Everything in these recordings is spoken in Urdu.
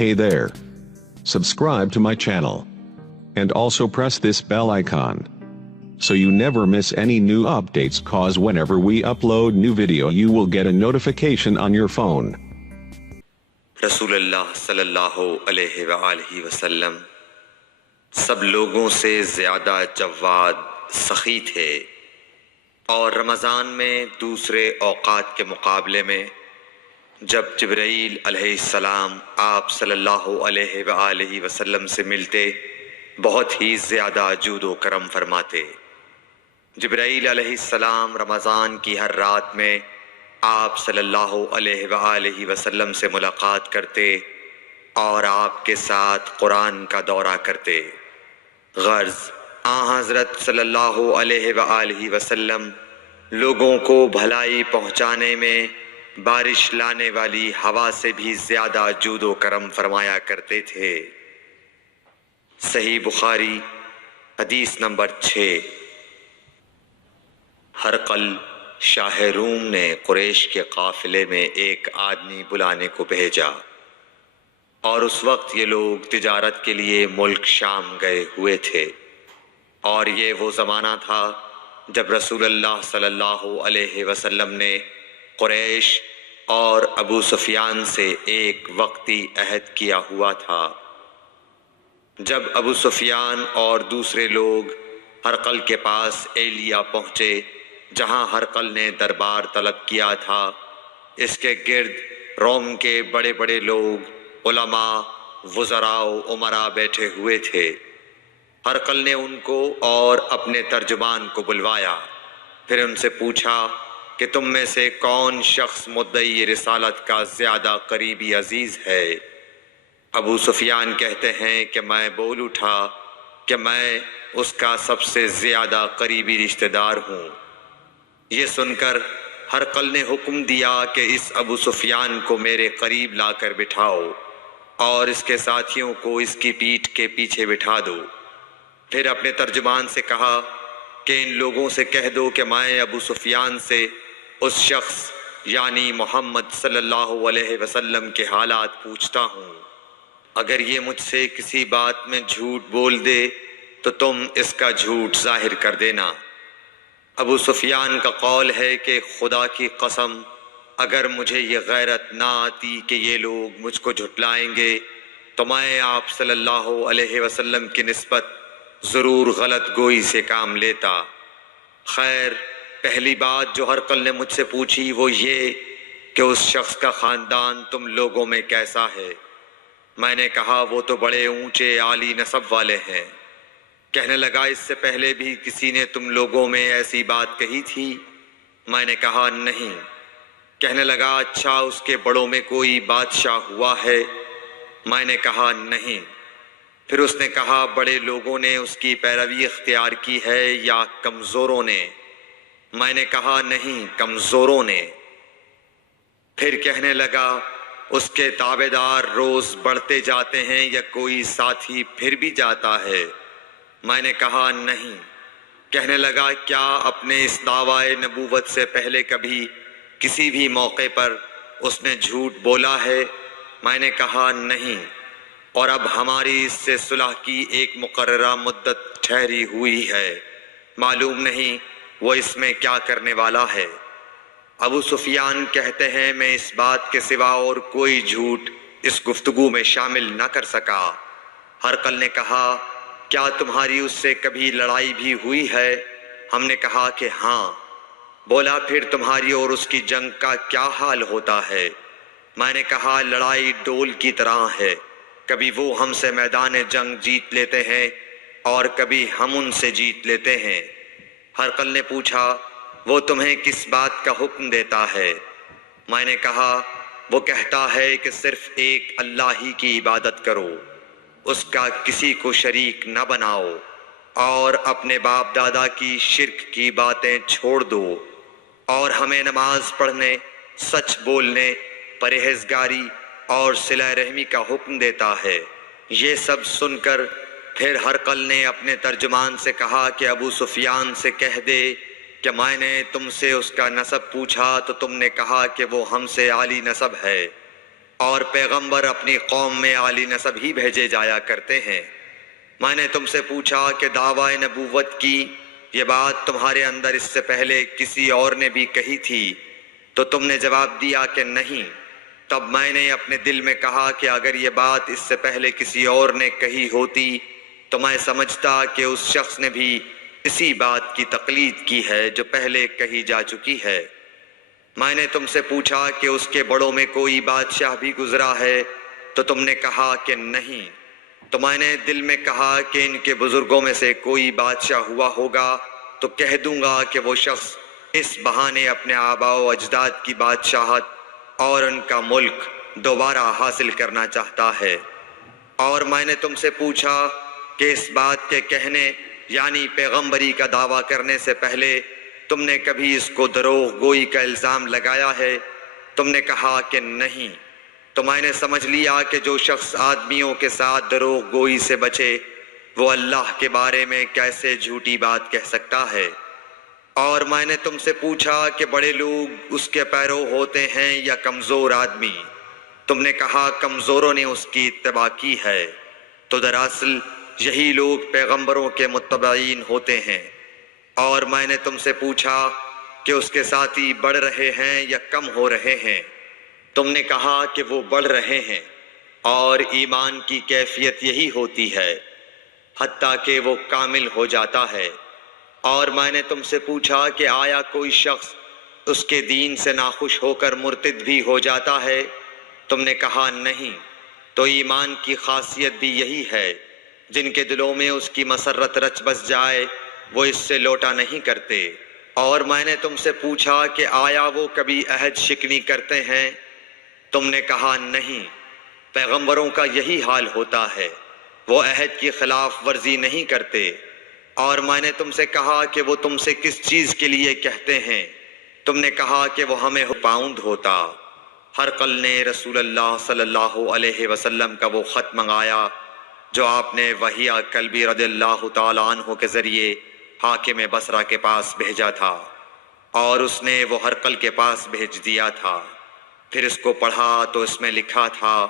Hey there. Subscribe to my channel. And also press this bell icon, so you never miss any new updates, cause whenever we upload new video you will get a notification on your phone. رسول اللہ صلی اللہ علیہ وآلہ وسلم سب لوگوں سے زیادہ جواد سخی تھے، اور رمضان میں دوسرے اوقات کے مقابلے میں جب جبرائیل علیہ السلام آپ صلی اللہ علیہ وآلہ وسلم سے ملتے بہت ہی زیادہ جود و کرم فرماتے۔ جبرائیل علیہ السلام رمضان کی ہر رات میں آپ صلی اللہ علیہ وآلہ وسلم سے ملاقات کرتے اور آپ کے ساتھ قرآن کا دورہ کرتے۔ غرض حضرت صلی اللہ علیہ وآلہ وسلم لوگوں کو بھلائی پہنچانے میں بارش لانے والی ہوا سے بھی زیادہ جود و کرم فرمایا کرتے تھے۔ صحیح بخاری حدیث نمبر 6۔ ہرقل شاہ روم نے قریش کے قافلے میں ایک آدمی بلانے کو بھیجا، اور اس وقت یہ لوگ تجارت کے لیے ملک شام گئے ہوئے تھے، اور یہ وہ زمانہ تھا جب رسول اللہ صلی اللہ علیہ وسلم نے قریش اور ابو سفیان سے ایک وقتی عہد کیا ہوا تھا۔ جب ابو سفیان اور دوسرے لوگ ہرقل کے پاس ایلیا پہنچے جہاں ہرقل نے دربار طلب کیا تھا، اس کے گرد روم کے بڑے بڑے لوگ، علماء، وزراء و امراء بیٹھے ہوئے تھے۔ ہرقل نے ان کو اور اپنے ترجمان کو بلوایا، پھر ان سے پوچھا کہ تم میں سے کون شخص مدعی رسالت کا زیادہ قریبی عزیز ہے؟ ابو سفیان کہتے ہیں کہ میں بول اٹھا کہ میں اس کا سب سے زیادہ قریبی رشتہ دار ہوں۔ یہ سن کر ہرقل نے حکم دیا کہ اس ابو سفیان کو میرے قریب لا کر بٹھاؤ اور اس کے ساتھیوں کو اس کی پیٹھ کے پیچھے بٹھا دو۔ پھر اپنے ترجمان سے کہا کہ ان لوگوں سے کہہ دو کہ میں ابو سفیان سے اس شخص یعنی محمد صلی اللہ علیہ وسلم کے حالات پوچھتا ہوں، اگر یہ مجھ سے کسی بات میں جھوٹ بول دے تو تم اس کا جھوٹ ظاہر کر دینا۔ ابو سفیان کا قول ہے کہ خدا کی قسم اگر مجھے یہ غیرت نہ آتی کہ یہ لوگ مجھ کو جھٹلائیں گے تو میں آپ صلی اللہ علیہ وسلم کی نسبت ضرور غلط گوئی سے کام لیتا۔ خیر، پہلی بات جو ہرقل نے مجھ سے پوچھی وہ یہ کہ اس شخص کا خاندان تم لوگوں میں کیسا ہے؟ میں نے کہا وہ تو بڑے اونچے عالی نسب والے ہیں۔ کہنے لگا اس سے پہلے بھی کسی نے تم لوگوں میں ایسی بات کہی تھی؟ میں نے کہا نہیں۔ کہنے لگا اچھا اس کے بڑوں میں کوئی بادشاہ ہوا ہے؟ میں نے کہا نہیں۔ پھر اس نے کہا بڑے لوگوں نے اس کی پیروی اختیار کی ہے یا کمزوروں نے؟ میں نے کہا نہیں، کمزوروں نے۔ پھر کہنے لگا اس کے تابعدار روز بڑھتے جاتے ہیں یا کوئی ساتھی پھر بھی جاتا ہے؟ میں نے کہا نہیں۔ کہنے لگا کیا اپنے اس دعوی نبوت سے پہلے کبھی کسی بھی موقع پر اس نے جھوٹ بولا ہے؟ میں نے کہا نہیں، اور اب ہماری اس سے صلح کی ایک مقررہ مدت ٹھہری ہوئی ہے، معلوم نہیں وہ اس میں کیا کرنے والا ہے۔ ابو سفیان کہتے ہیں میں اس بات کے سوا اور کوئی جھوٹ اس گفتگو میں شامل نہ کر سکا۔ ہرقل نے کہا کیا تمہاری اس سے کبھی لڑائی بھی ہوئی ہے؟ ہم نے کہا کہ ہاں۔ بولا پھر تمہاری اور اس کی جنگ کا کیا حال ہوتا ہے؟ میں نے کہا لڑائی ڈول کی طرح ہے، کبھی وہ ہم سے میدان جنگ جیت لیتے ہیں اور کبھی ہم ان سے جیت لیتے ہیں۔ ہرقل نے پوچھا وہ تمہیں کس بات کا حکم دیتا ہے؟ میں نے کہا وہ کہتا ہے کہ صرف ایک اللہ ہی کی عبادت کرو، اس کا کسی کو شریک نہ بناؤ، اور اپنے باپ دادا کی شرک کی باتیں چھوڑ دو، اور ہمیں نماز پڑھنے، سچ بولنے، پرہیزگاری اور صلہ رحمی کا حکم دیتا ہے۔ یہ سب سن کر پھر ہرقل نے اپنے ترجمان سے کہا کہ ابو سفیان سے کہہ دے کہ میں نے تم سے اس کا نسب پوچھا تو تم نے کہا کہ وہ ہم سے عالی نسب ہے، اور پیغمبر اپنی قوم میں عالی نسب ہی بھیجے جایا کرتے ہیں۔ میں نے تم سے پوچھا کہ دعویٰ نبوت کی یہ بات تمہارے اندر اس سے پہلے کسی اور نے بھی کہی تھی؟ تو تم نے جواب دیا کہ نہیں۔ تب میں نے اپنے دل میں کہا کہ اگر یہ بات اس سے پہلے کسی اور نے کہی ہوتی تو میں سمجھتا کہ اس شخص نے بھی اسی بات کی تقلید کی ہے جو پہلے کہی جا چکی ہے۔ میں نے تم سے پوچھا کہ اس کے بڑوں میں کوئی بادشاہ بھی گزرا ہے تو تم نے کہا کہ نہیں۔ تو میں نے دل میں کہا کہ ان کے بزرگوں میں سے کوئی بادشاہ ہوا ہوگا تو کہہ دوں گا کہ وہ شخص اس بہانے اپنے آباء و اجداد کی بادشاہت اور ان کا ملک دوبارہ حاصل کرنا چاہتا ہے۔ اور میں نے تم سے پوچھا کہ اس بات کے کہنے یعنی پیغمبری کا دعویٰ کرنے سے پہلے تم نے کبھی اس کو دروغ گوئی کا الزام لگایا ہے؟ تم نے کہا کہ نہیں۔ تو میں نے سمجھ لیا کہ جو شخص آدمیوں کے ساتھ دروغ گوئی سے بچے وہ اللہ کے بارے میں کیسے جھوٹی بات کہہ سکتا ہے۔ اور میں نے تم سے پوچھا کہ بڑے لوگ اس کے پیرو ہوتے ہیں یا کمزور آدمی؟ تم نے کہا کمزوروں نے اس کی اتباع کی ہے۔ تو دراصل یہی لوگ پیغمبروں کے متبعین ہوتے ہیں۔ اور میں نے تم سے پوچھا کہ اس کے ساتھی بڑھ رہے ہیں یا کم ہو رہے ہیں؟ تم نے کہا کہ وہ بڑھ رہے ہیں، اور ایمان کی کیفیت یہی ہوتی ہے حتیٰ کہ وہ کامل ہو جاتا ہے۔ اور میں نے تم سے پوچھا کہ آیا کوئی شخص اس کے دین سے ناخوش ہو کر مرتد بھی ہو جاتا ہے؟ تم نے کہا نہیں۔ تو ایمان کی خاصیت بھی یہی ہے، جن کے دلوں میں اس کی مسرت رچ بس جائے وہ اس سے لوٹا نہیں کرتے۔ اور میں نے تم سے پوچھا کہ آیا وہ کبھی عہد شکنی کرتے ہیں؟ تم نے کہا نہیں۔ پیغمبروں کا یہی حال ہوتا ہے، وہ عہد کی خلاف ورزی نہیں کرتے۔ اور میں نے تم سے کہا کہ وہ تم سے کس چیز کے لیے کہتے ہیں؟ تم نے کہا کہ وہ ہمیں پاؤنڈ ہوتا۔ ہرقل نے رسول اللہ صلی اللہ علیہ وسلم کا وہ خط منگایا جو آپ نے وحیہ کلبی رضی اللہ تعالیٰ عنہ کے ذریعے حاکم بصرہ کے پاس بھیجا تھا، اور اس نے وہ ہرقل کے پاس بھیج دیا تھا۔ پھر اس کو پڑھا تو اس میں لکھا تھا،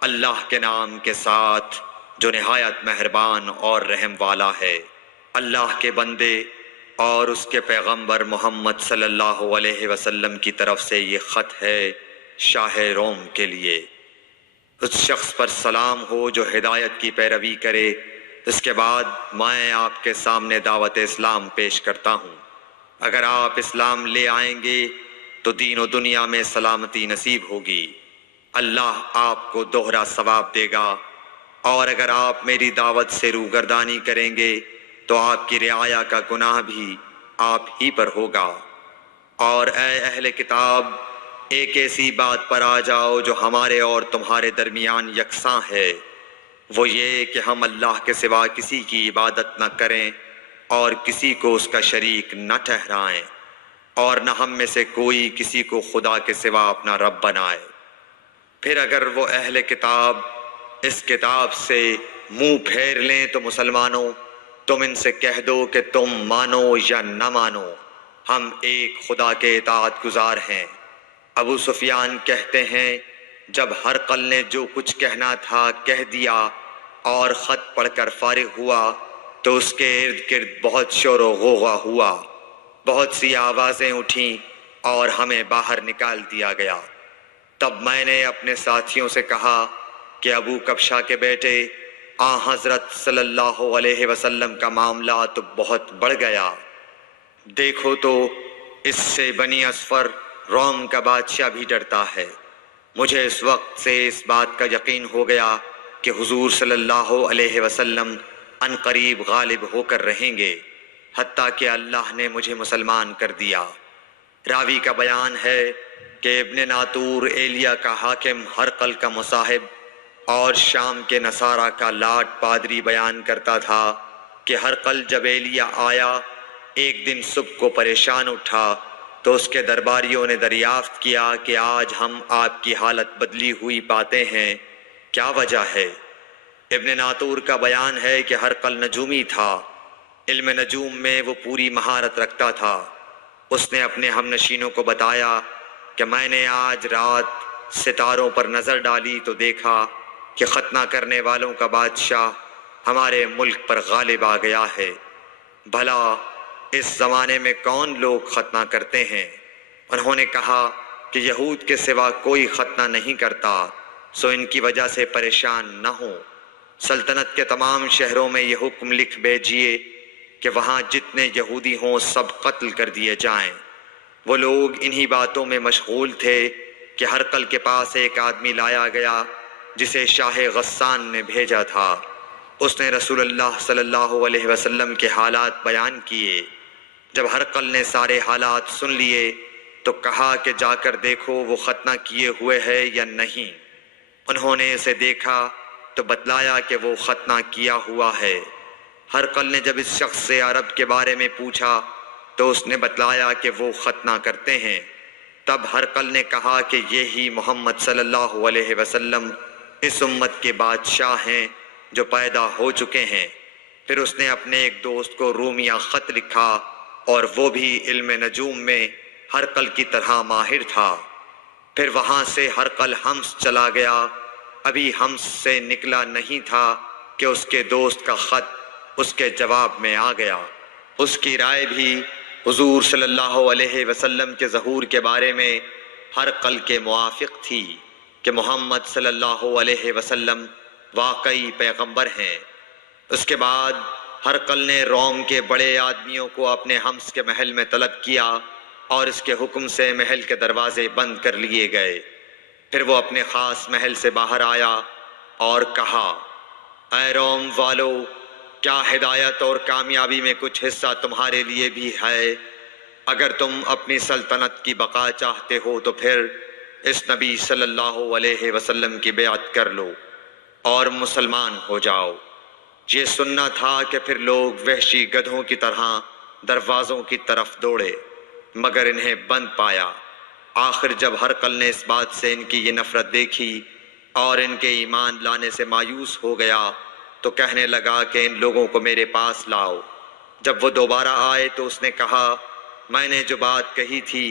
اللہ کے نام کے ساتھ جو نہایت مہربان اور رحم والا ہے۔ اللہ کے بندے اور اس کے پیغمبر محمد صلی اللہ علیہ وسلم کی طرف سے یہ خط ہے شاہ روم کے لیے۔ اس شخص پر سلام ہو جو ہدایت کی پیروی کرے۔ اس کے بعد میں آپ کے سامنے دعوت اسلام پیش کرتا ہوں۔ اگر آپ اسلام لے آئیں گے تو دین و دنیا میں سلامتی نصیب ہوگی، اللہ آپ کو دوہرا ثواب دے گا۔ اور اگر آپ میری دعوت سے روگردانی کریں گے تو آپ کی رعایا کا گناہ بھی آپ ہی پر ہوگا۔ اور اے اہل کتاب، ایک ایسی بات پر آ جاؤ جو ہمارے اور تمہارے درمیان یکساں ہے، وہ یہ کہ ہم اللہ کے سوا کسی کی عبادت نہ کریں اور کسی کو اس کا شریک نہ ٹھہرائیں، اور نہ ہم میں سے کوئی کسی کو خدا کے سوا اپنا رب بنائے۔ پھر اگر وہ اہل کتاب اس کتاب سے منہ پھیر لیں تو مسلمانوں، تم ان سے کہہ دو کہ تم مانو یا نہ مانو، ہم ایک خدا کے اطاعت گزار ہیں۔ ابو سفیان کہتے ہیں، جب ہرقل نے جو کچھ کہنا تھا کہہ دیا اور خط پڑھ کر فارغ ہوا تو اس کے ارد گرد بہت شور و غوغا ہوا، بہت سی آوازیں اٹھیں اور ہمیں باہر نکال دیا گیا۔ تب میں نے اپنے ساتھیوں سے کہا کہ ابو کبشہ کے بیٹے حضرت صلی اللہ علیہ وسلم کا معاملہ تو بہت بڑھ گیا۔ دیکھو تو اس سے بنی اصفر روم کا بادشاہ بھی ڈرتا ہے۔ مجھے اس وقت سے اس بات کا یقین ہو گیا کہ حضور صلی اللہ علیہ وسلم ان قریب غالب ہو کر رہیں گے، حتیٰ کہ اللہ نے مجھے مسلمان کر دیا۔ راوی کا بیان ہے کہ ابن ناطور ایلیا کا حاکم ہرقل کا مصاحب اور شام کے نصارہ کا لاٹ پادری بیان کرتا تھا کہ ہرقل جب ایلیا آیا ایک دن صبح کو پریشان اٹھا تو اس کے درباریوں نے دریافت کیا کہ آج ہم آپ کی حالت بدلی ہوئی پاتے ہیں، کیا وجہ ہے؟ ابن ناطور کا بیان ہے کہ ہرقل نجومی تھا، علم نجوم میں وہ پوری مہارت رکھتا تھا۔ اس نے اپنے ہم نشینوں کو بتایا کہ میں نے آج رات ستاروں پر نظر ڈالی تو دیکھا کہ ختنہ کرنے والوں کا بادشاہ ہمارے ملک پر غالب آ گیا ہے۔ بھلا اس زمانے میں کون لوگ ختنہ کرتے ہیں؟ انہوں نے کہا کہ یہود کے سوا کوئی ختنہ نہیں کرتا، سو ان کی وجہ سے پریشان نہ ہوں۔ سلطنت کے تمام شہروں میں یہ حکم لکھ بھیجیے کہ وہاں جتنے یہودی ہوں سب قتل کر دیے جائیں۔ وہ لوگ انہی باتوں میں مشغول تھے کہ ہرقل کے پاس ایک آدمی لایا گیا جسے شاہ غسان نے بھیجا تھا۔ اس نے رسول اللہ صلی اللہ علیہ وسلم کے حالات بیان کیے۔ جب ہرقل نے سارے حالات سن لیے تو کہا کہ جا کر دیکھو وہ ختنہ کیے ہوئے ہے یا نہیں۔ انہوں نے اسے دیکھا تو بتلایا کہ وہ ختنہ کیا ہوا ہے۔ ہرقل نے جب اس شخص سے عرب کے بارے میں پوچھا تو اس نے بتلایا کہ وہ ختنہ کرتے ہیں۔ تب ہرقل نے کہا کہ یہی محمد صلی اللہ علیہ وسلم اس امت کے بادشاہ ہیں جو پیدا ہو چکے ہیں۔ پھر اس نے اپنے ایک دوست کو رومیہ خط لکھا، اور وہ بھی علم نجوم میں ہرقل کی طرح ماہر تھا۔ پھر وہاں سے ہرقل حمص چلا گیا۔ ابھی حمص سے نکلا نہیں تھا کہ اس کے دوست کا خط اس کے جواب میں آ گیا۔ اس کی رائے بھی حضور صلی اللہ علیہ وسلم کے ظہور کے بارے میں ہرقل کے موافق تھی کہ محمد صلی اللہ علیہ وسلم واقعی پیغمبر ہیں۔ اس کے بعد ہرقل نے روم کے بڑے آدمیوں کو اپنے حمص کے محل میں طلب کیا، اور اس کے حکم سے محل کے دروازے بند کر لیے گئے۔ پھر وہ اپنے خاص محل سے باہر آیا اور کہا، اے روم والو، کیا ہدایت اور کامیابی میں کچھ حصہ تمہارے لیے بھی ہے؟ اگر تم اپنی سلطنت کی بقا چاہتے ہو تو پھر اس نبی صلی اللہ علیہ وسلم کی بیعت کر لو اور مسلمان ہو جاؤ۔ یہ سننا تھا کہ پھر لوگ وحشی گدھوں کی طرح دروازوں کی طرف دوڑے، مگر انہیں بند پایا۔ آخر جب ہرقل نے اس بات سے ان کی یہ نفرت دیکھی اور ان کے ایمان لانے سے مایوس ہو گیا تو کہنے لگا کہ ان لوگوں کو میرے پاس لاؤ۔ جب وہ دوبارہ آئے تو اس نے کہا، میں نے جو بات کہی تھی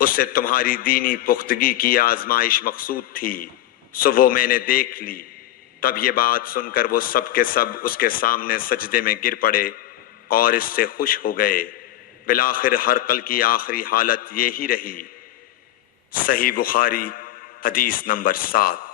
اس سے تمہاری دینی پختگی کی آزمائش مقصود تھی، سو وہ میں نے دیکھ لی۔ تب یہ بات سن کر وہ سب کے سب اس کے سامنے سجدے میں گر پڑے اور اس سے خوش ہو گئے۔ بالآخر ہرقل کی آخری حالت یہی رہی۔ صحیح بخاری حدیث نمبر 7۔